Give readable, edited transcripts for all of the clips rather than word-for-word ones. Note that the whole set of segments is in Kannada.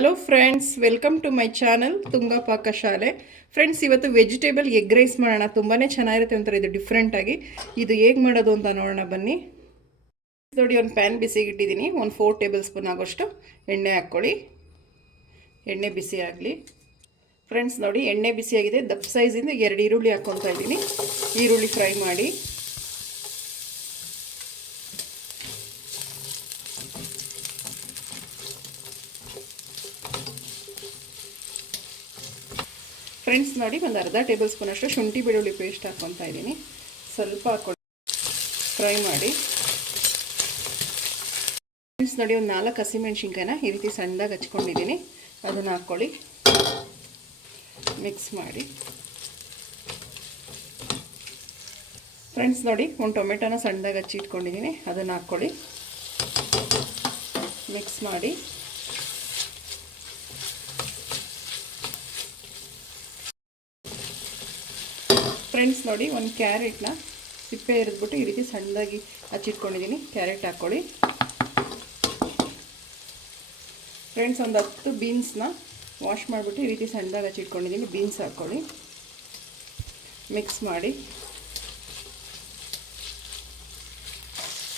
Hello friends, welcome to my channel Tunga Pakashale. Friends, ಇವತ್ತು ವೆಜಿಟೇಬಲ್ ಎಗ್ ರೈಸ್ ಮಾಡೋಣ. ತುಂಬಾ ಚೆನ್ನಾಗಿರುತ್ತೆ ಒಂಥರ ಇದು ಡಿಫ್ರೆಂಟಾಗಿ. ಇದು ಹೇಗೆ ಮಾಡೋದು ಅಂತ ನೋಡೋಣ ಬನ್ನಿ. ನೋಡಿ, ಒಂದು ಪ್ಯಾನ್ ಬಿಸಿಗೆ ಇಟ್ಟಿದ್ದೀನಿ. ಒಂದು 4 ಟೇಬಲ್ ಸ್ಪೂನ್ ಆಗೋಷ್ಟು ಎಣ್ಣೆ ಹಾಕ್ಕೊಳ್ಳಿ. ಎಣ್ಣೆ ಬಿಸಿ ಆಗಲಿ. ಫ್ರೆಂಡ್ಸ್ ನೋಡಿ, ಎಣ್ಣೆ ಬಿಸಿಯಾಗಿದೆ. ದಪ್ಪ ಸೈಜಿಂದ 2 ಈರುಳ್ಳಿ ಹಾಕ್ಕೊತಾ ಇದ್ದೀನಿ. ಈರುಳ್ಳಿ ಫ್ರೈ ಮಾಡಿ. ಫ್ರೆಂಡ್ಸ್ ನೋಡಿ, ಒಂದು ಅರ್ಧ ಟೇಬಲ್ ಸ್ಪೂನ್ ಅಷ್ಟು ಶುಂಠಿ ಬೆಳ್ಳುಳ್ಳಿ ಪೇಸ್ಟ್ ಹಾಕ್ಕೊತಾ ಇದ್ದೀನಿ. ಸ್ವಲ್ಪ ಹಾಕ್ಕೊಳ್ಳಿ, ಫ್ರೈ ಮಾಡಿ. ಫ್ರೆಂಡ್ಸ್ ನೋಡಿ, ಒಂದು 4 ಹಸಿಮೆಣ್ಸಿನ್ಕಾಯಿನ ಈ ರೀತಿ ಸಣ್ಣದಾಗಿ ಹಚ್ಕೊಂಡಿದ್ದೀನಿ. ಅದನ್ನು ಹಾಕ್ಕೊಳ್ಳಿ, ಮಿಕ್ಸ್ ಮಾಡಿ. ಫ್ರೆಂಡ್ಸ್ ನೋಡಿ, ಒಂದು ಟೊಮೆಟೊನ ಸಣ್ಣದಾಗಿ ಹಚ್ಚಿ ಇಟ್ಕೊಂಡಿದ್ದೀನಿ. ಅದನ್ನು ಹಾಕ್ಕೊಳ್ಳಿ, ಮಿಕ್ಸ್ ಮಾಡಿ. ಫ್ರೆಂಡ್ಸ್ ನೋಡಿ, ಒಂದು ಕ್ಯಾರೆಟ್ನ ಸಿಪ್ಪೆ ಎರೆದ್ಬಿಟ್ಟು ಈ ರೀತಿ ಸಣ್ಣದಾಗಿ ಹಚ್ಚಿಟ್ಕೊಂಡಿದ್ದೀನಿ. ಕ್ಯಾರೆಟ್ ಹಾಕ್ಕೊಳ್ಳಿ. ಫ್ರೆಂಡ್ಸ್, ಒಂದು 10 ಬೀನ್ಸ್ನ ವಾಶ್ ಮಾಡಿಬಿಟ್ಟು ಈ ರೀತಿ ಸಣ್ಣದಾಗಿ ಹಚ್ಚಿಟ್ಕೊಂಡಿದ್ದೀನಿ. ಬೀನ್ಸ್ ಹಾಕ್ಕೊಳ್ಳಿ, ಮಿಕ್ಸ್ ಮಾಡಿ.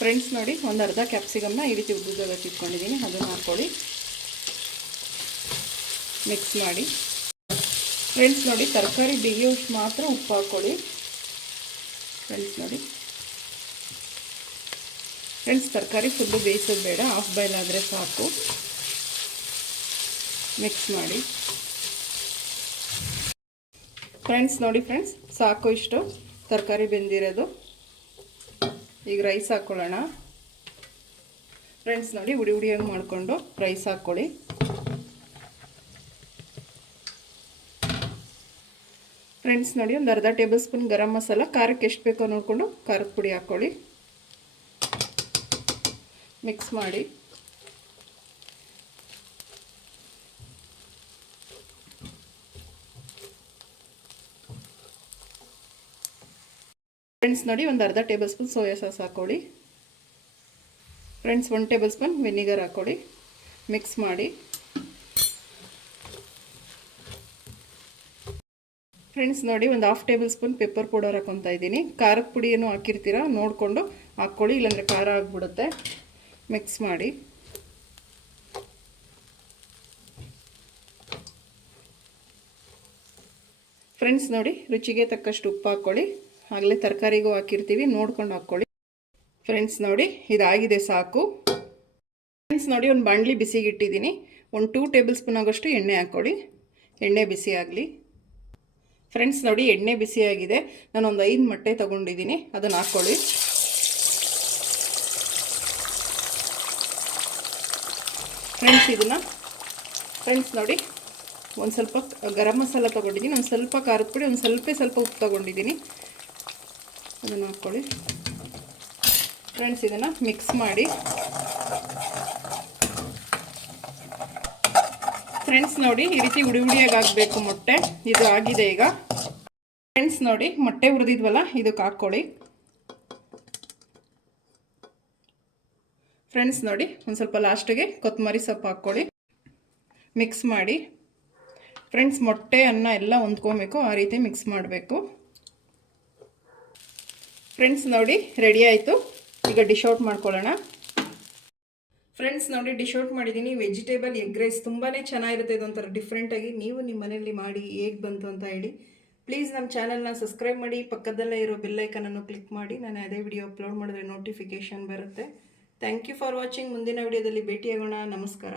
ಫ್ರೆಂಡ್ಸ್ ನೋಡಿ, ಒಂದು ಅರ್ಧ ಕ್ಯಾಪ್ಸಿಕಮ್ನ ಈ ರೀತಿ ಉದ್ದುದಾಗಿ ಹಚ್ಚಿಟ್ಕೊಂಡಿದ್ದೀನಿ. ಅದನ್ನು ಹಾಕ್ಕೊಳ್ಳಿ, ಮಿಕ್ಸ್ ಮಾಡಿ. ಫ್ರೆಂಡ್ಸ್ ನೋಡಿ, ತರಕಾರಿ ಬೇಯೋಷ್ಟು ಮಾತ್ರ ಉಪ್ಪು ಹಾಕ್ಕೊಳ್ಳಿ. ಫ್ರೆಂಡ್ಸ್ ನೋಡಿ, ಫ್ರೆಂಡ್ಸ್ ತರಕಾರಿ ಫುಲ್ಲು ಬೇಯಿಸೋದು ಬೇಡ, ಹಾಫ್ ಬಾಯ್ಲ್ ಆದರೆ ಸಾಕು. ಮಿಕ್ಸ್ ಮಾಡಿ. ಫ್ರೆಂಡ್ಸ್ ನೋಡಿ, ಫ್ರೆಂಡ್ಸ್ ಸಾಕು, ಇಷ್ಟು ತರಕಾರಿ ಬೆಂದಿರೋದು. ಈಗ ರೈಸ್ ಹಾಕ್ಕೊಳ್ಳೋಣ. ಫ್ರೆಂಡ್ಸ್ ನೋಡಿ, ಉಡಿ ಉಡಿಯಾಗಿ ಮಾಡಿಕೊಂಡು ರೈಸ್ ಹಾಕ್ಕೊಳ್ಳಿ. ಫ್ರೆಂಡ್ಸ್ ನೋಡಿ, ಒಂದು ಅರ್ಧ ಟೇಬಲ್ ಸ್ಪೂನ್ ಗರಂ ಮಸಾಲ, ಖಾರಕ್ಕೆ ಎಷ್ಟು ಬೇಕೋ ನೋಡಿಕೊಂಡು ಖಾರದ ಪುಡಿ ಹಾಕ್ಕೊಳ್ಳಿ, ಮಿಕ್ಸ್ ಮಾಡಿ. ಫ್ರೆಂಡ್ಸ್ ನೋಡಿ, ಒಂದು ಅರ್ಧ ಟೇಬಲ್ ಸ್ಪೂನ್ ಸೋಯಾ ಸಾಸ್ ಹಾಕ್ಕೊಳ್ಳಿ. ಫ್ರೆಂಡ್ಸ್ 1 ಟೇಬಲ್ ಸ್ಪೂನ್ ವಿನಿಗರ್ ಹಾಕ್ಕೊಳ್ಳಿ, ಮಿಕ್ಸ್ ಮಾಡಿ. ಫ್ರೆಂಡ್ಸ್ ನೋಡಿ, ಒಂದು half table spoon pepper powder ಹಾಕ್ಕೊತಾ ಇದ್ದೀನಿ. ಖಾರದ ಪುಡಿಯನ್ನು ಹಾಕಿರ್ತೀರ ನೋಡಿಕೊಂಡು ಹಾಕ್ಕೊಳ್ಳಿ, ಇಲ್ಲಾಂದರೆ ಖಾರ ಆಗಿಬಿಡುತ್ತೆ. ಮಿಕ್ಸ್ ಮಾಡಿ. ಫ್ರೆಂಡ್ಸ್ ನೋಡಿ, ರುಚಿಗೆ ತಕ್ಕಷ್ಟು ಉಪ್ಪು ಹಾಕ್ಕೊಳ್ಳಿ. ಆಗಲೇ ತರಕಾರಿಗೂ ಹಾಕಿರ್ತೀವಿ, ನೋಡ್ಕೊಂಡು ಹಾಕ್ಕೊಳ್ಳಿ. ಫ್ರೆಂಡ್ಸ್ ನೋಡಿ, ಇದಾಗಿದೆ, ಸಾಕು. ಫ್ರೆಂಡ್ಸ್ ನೋಡಿ, ಒಂದು ಬಾಣಲಿ ಬಿಸಿಗೆ ಇಟ್ಟಿದ್ದೀನಿ. ಒಂದು 2 ಟೇಬಲ್ ಸ್ಪೂನ್ ಆಗೋಷ್ಟು ಎಣ್ಣೆ ಹಾಕ್ಕೊಳ್ಳಿ. ಎಣ್ಣೆ ಬಿಸಿ ಆಗಲಿ. ಫ್ರೆಂಡ್ಸ್ ನೋಡಿ, ಎಣ್ಣೆ ಬಿಸಿಯಾಗಿದೆ. ನಾನೊಂದು 5 ಮೊಟ್ಟೆ ತೊಗೊಂಡಿದ್ದೀನಿ. ಅದನ್ನು ಹಾಕ್ಕೊಳ್ಳಿ. ಫ್ರೆಂಡ್ಸ್ ಇದನ್ನು ಫ್ರೆಂಡ್ಸ್ ನೋಡಿ, ಒಂದು ಸ್ವಲ್ಪ ಗರಂ ಮಸಾಲ ತೊಗೊಂಡಿದ್ದೀನಿ, ಒಂದು ಸ್ವಲ್ಪ ಖಾರದ ಪುಡಿ, ಒಂದು ಸ್ವಲ್ಪ ಉಪ್ಪು ತೊಗೊಂಡಿದ್ದೀನಿ. ಅದನ್ನು ಹಾಕ್ಕೊಳ್ಳಿ. ಫ್ರೆಂಡ್ಸ್ ಇದನ್ನು ಮಿಕ್ಸ್ ಮಾಡಿ. ಫ್ರೆಂಡ್ಸ್ ನೋಡಿ, ಈ ರೀತಿ ಉಡಿ ಉಡಿಯಾಗಿ ಆಗಬೇಕು ಮೊಟ್ಟೆ. ಇದು ಆಗಿದೆ ಈಗ. ಫ್ರೆಂಡ್ಸ್ ನೋಡಿ, ಮೊಟ್ಟೆ ಹುರಿದಿದ್ವಲ್ಲ, ಇದಕ್ಕೆ ಹಾಕ್ಕೊಳ್ಳಿ. ಫ್ರೆಂಡ್ಸ್ ನೋಡಿ, ಒಂದು ಸ್ವಲ್ಪ ಲಾಸ್ಟಿಗೆ ಕೊತ್ತಂಬರಿ ಸೊಪ್ಪು ಹಾಕ್ಕೊಳ್ಳಿ, ಮಿಕ್ಸ್ ಮಾಡಿ. ಫ್ರೆಂಡ್ಸ್ ಮೊಟ್ಟೆ ಅನ್ನ ಎಲ್ಲ ಹೊಂದ್ಕೊಬೇಕು, ಆ ರೀತಿ ಮಿಕ್ಸ್ ಮಾಡಬೇಕು. ಫ್ರೆಂಡ್ಸ್ ನೋಡಿ, ರೆಡಿ ಆಯಿತು. ಈಗ ಡಿಶ್ ಔಟ್ ಮಾಡ್ಕೊಳ್ಳೋಣ. ಫ್ರೆಂಡ್ಸ್ ನೋಡಿ, ಡಿಶ್ ಔಟ್ ಮಾಡಿದ್ದೀನಿ. ವೆಜಿಟೇಬಲ್ ಎಗ್ ರೈಸ್ ತುಂಬಾ ಚೆನ್ನಾಗಿರುತ್ತೆ. ಇದೊಂಥರ ಡಿಫ್ರೆಂಟಾಗಿ ನೀವು ನಿಮ್ಮ ಮನೆಯಲ್ಲಿ ಮಾಡಿ ಹೇಗೆ ಬಂತು ಅಂತ ಹೇಳಿ. ಪ್ಲೀಸ್ ನಮ್ಮ ಚಾನಲ್ನ ಸಬ್ಸ್ಕ್ರೈಬ್ ಮಾಡಿ, ಪಕ್ಕದಲ್ಲೇ ಇರೋ ಬೆಲ್ಲೈಕನನ್ನು ಕ್ಲಿಕ್ ಮಾಡಿ. ನಾನು ಅದೇ ವಿಡಿಯೋ ಅಪ್ಲೋಡ್ ಮಾಡಿದ್ರೆ ನೋಟಿಫಿಕೇಷನ್ ಬರುತ್ತೆ. Thank you for watching. ಮುಂದಿನ ವಿಡಿಯೋದಲ್ಲಿ ಭೇಟಿಯಾಗೋಣ. ನಮಸ್ಕಾರ.